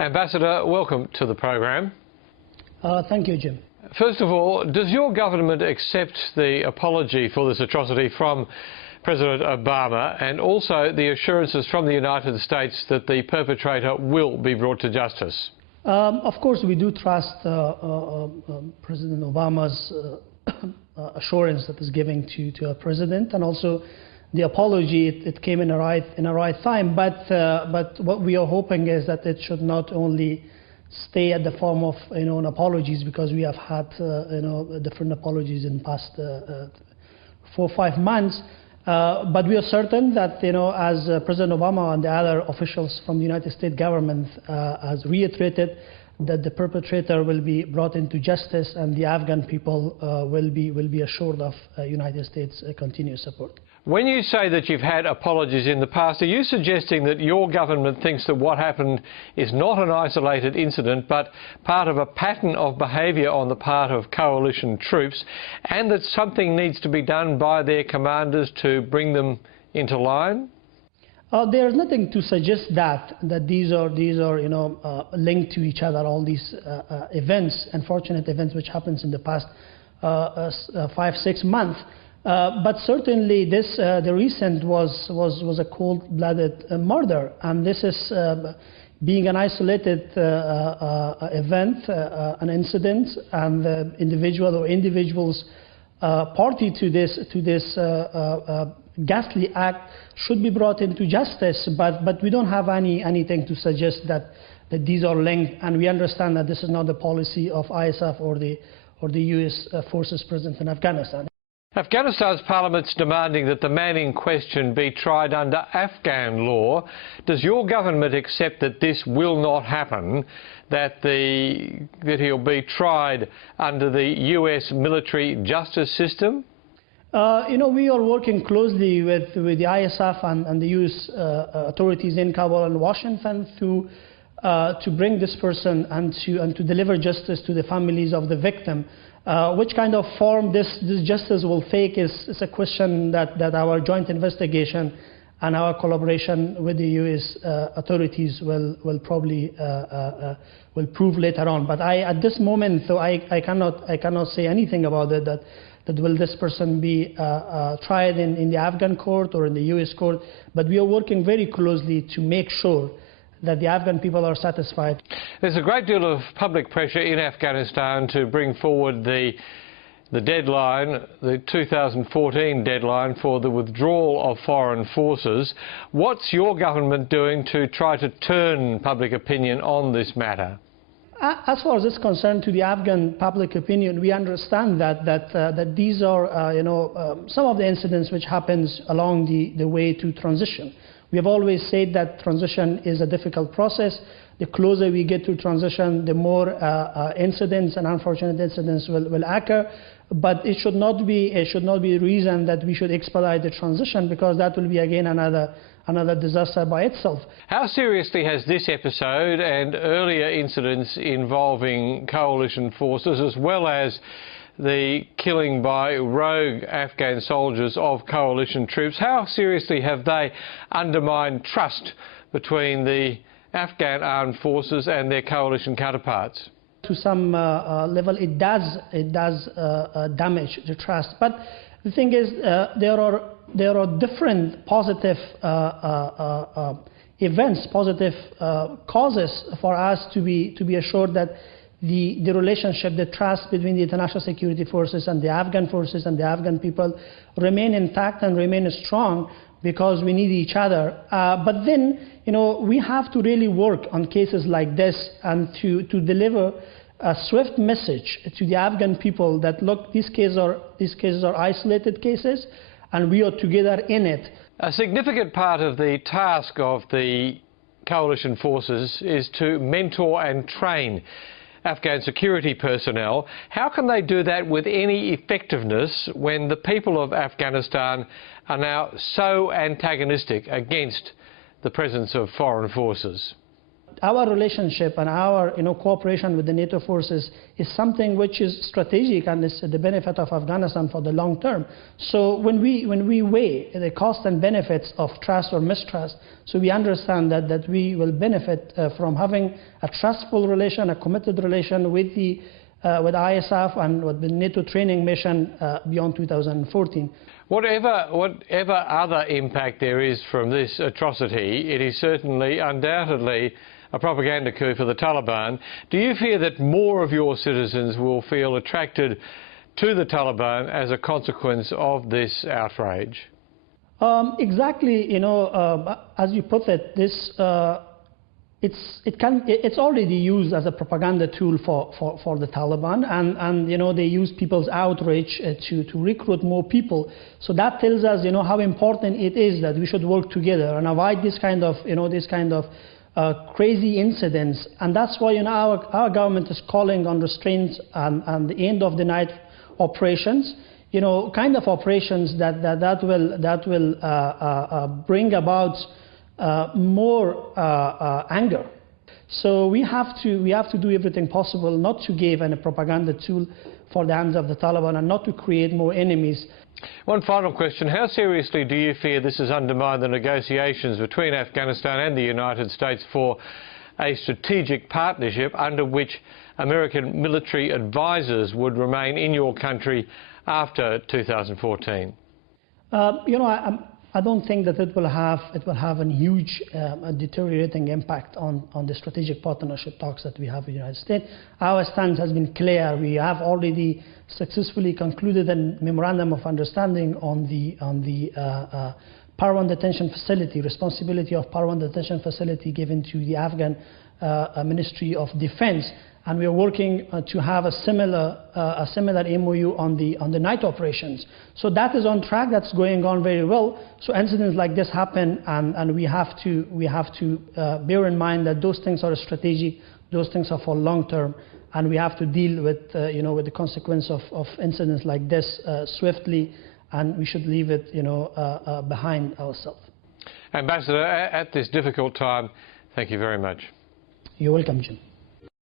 Ambassador, welcome to the program. Thank you, Jim. First of all, does your government accept the apology for this atrocity from President Obama and also the assurances from the United States that the perpetrator will be brought to justice? Of course, we do trust President Obama's assurance that is given to our president, and also the apology. It came in the right time. But what we are hoping is that it should not only stay at the form of an apologies, because we have had different apologies in the past 4 or 5 months. But we are certain that as President Obama and the other officials from the United States government has reiterated, that the perpetrator will be brought into justice, and the Afghan people will be assured of United States continuous support. When you say that you've had apologies in the past, are you suggesting that your government thinks that what happened is not an isolated incident but part of a pattern of behaviour on the part of coalition troops, and that something needs to be done by their commanders to bring them into line? There is nothing to suggest that these are linked to each other. All these events, unfortunate events, which happens in the past 5-6 months. But certainly the recent was a cold-blooded murder, and this is being an isolated event, an incident, and the individual or individuals party to this ghastly act should be brought into justice. But we don't have anything to suggest that these are linked, and we understand that this is not the policy of ISAF or the U.S. forces present in Afghanistan. Afghanistan's parliament's demanding that the man in question be tried under Afghan law. Does your government accept that this will not happen, that he'll be tried under the US military justice system? We are working closely with the ISAF and the US authorities in Kabul and Washington to bring this person and to deliver justice to the families of the victim. Which kind of form this justice will take is a question that our joint investigation and our collaboration with the U.S. authorities will probably will prove later on. But at this moment, so I cannot say anything about it. That will this person be tried in the Afghan court or in the U.S. court? But we are working very closely to make sure that the Afghan people are satisfied. There's a great deal of public pressure in Afghanistan to bring forward the deadline, the 2014 deadline for the withdrawal of foreign forces. What's your government doing to try to turn public opinion on this matter? As far as it's concerned to the Afghan public opinion, we understand that these are some of the incidents which happens along the way to transition. We have always said that transition is a difficult process. The closer we get to transition, the more incidents and unfortunate incidents will occur. But it should not be a reason that we should expedite the transition, because that will be again another disaster by itself. How seriously has this episode and earlier incidents involving coalition forces, as well as the killing by rogue Afghan soldiers of coalition troops, how seriously have they undermined trust between the Afghan armed forces and their coalition counterparts? To some level, it does damage the trust. But the thing is, there are different positive events, positive causes for us to be assured that the relationship, the trust between the international security forces and the Afghan forces and the Afghan people remain intact and remain strong, because we need each other. But then, we have to really work on cases like this and to deliver a swift message to the Afghan people that, look, these cases are isolated cases, and we are together in it. A significant part of the task of the coalition forces is to mentor and train Afghan security personnel. How can they do that with any effectiveness when the people of Afghanistan are now so antagonistic against the presence of foreign forces? our relationship and our cooperation with the NATO forces is something which is strategic and is the benefit of Afghanistan for the long term. So when we weigh the cost and benefits of trust or mistrust, so we understand that we will benefit from having a trustful relation, a committed relation with ISAF and with the NATO training mission beyond 2014. Whatever other impact there is from this atrocity, it is certainly, undoubtedly, a propaganda coup for the Taliban. Do you fear that more of your citizens will feel attracted to the Taliban as a consequence of this outrage? Exactly, as you put it, this it's already used as a propaganda tool for the Taliban, and they use people's outrage to recruit more people. So that tells us how important it is that we should work together and avoid this kind of crazy incidents. And that's why our government is calling on restraints and the end of the night operations. Kind of operations that will bring about more anger. So we have to do everything possible not to give a propaganda tool for the hands of the Taliban and not to create more enemies. One final question. How seriously do you fear this has undermined the negotiations between Afghanistan and the United States for a strategic partnership under which American military advisors would remain in your country after 2014? I don't think that it will have a huge deteriorating impact on the strategic partnership talks that we have with the United States. Our stance has been clear. We have already successfully concluded a memorandum of understanding on the Power One Detention Facility, responsibility of Power One Detention Facility given to the Afghan Ministry of Defense. And we are working to have a similar MOU on the night operations. So that is on track. That's going on very well. So incidents like this happen, and we have to bear in mind that those things are strategic. Those things are for long term, and we have to deal with with the consequence of incidents like this swiftly, and we should leave it behind ourselves. Ambassador, at this difficult time, thank you very much. You're welcome, Jim.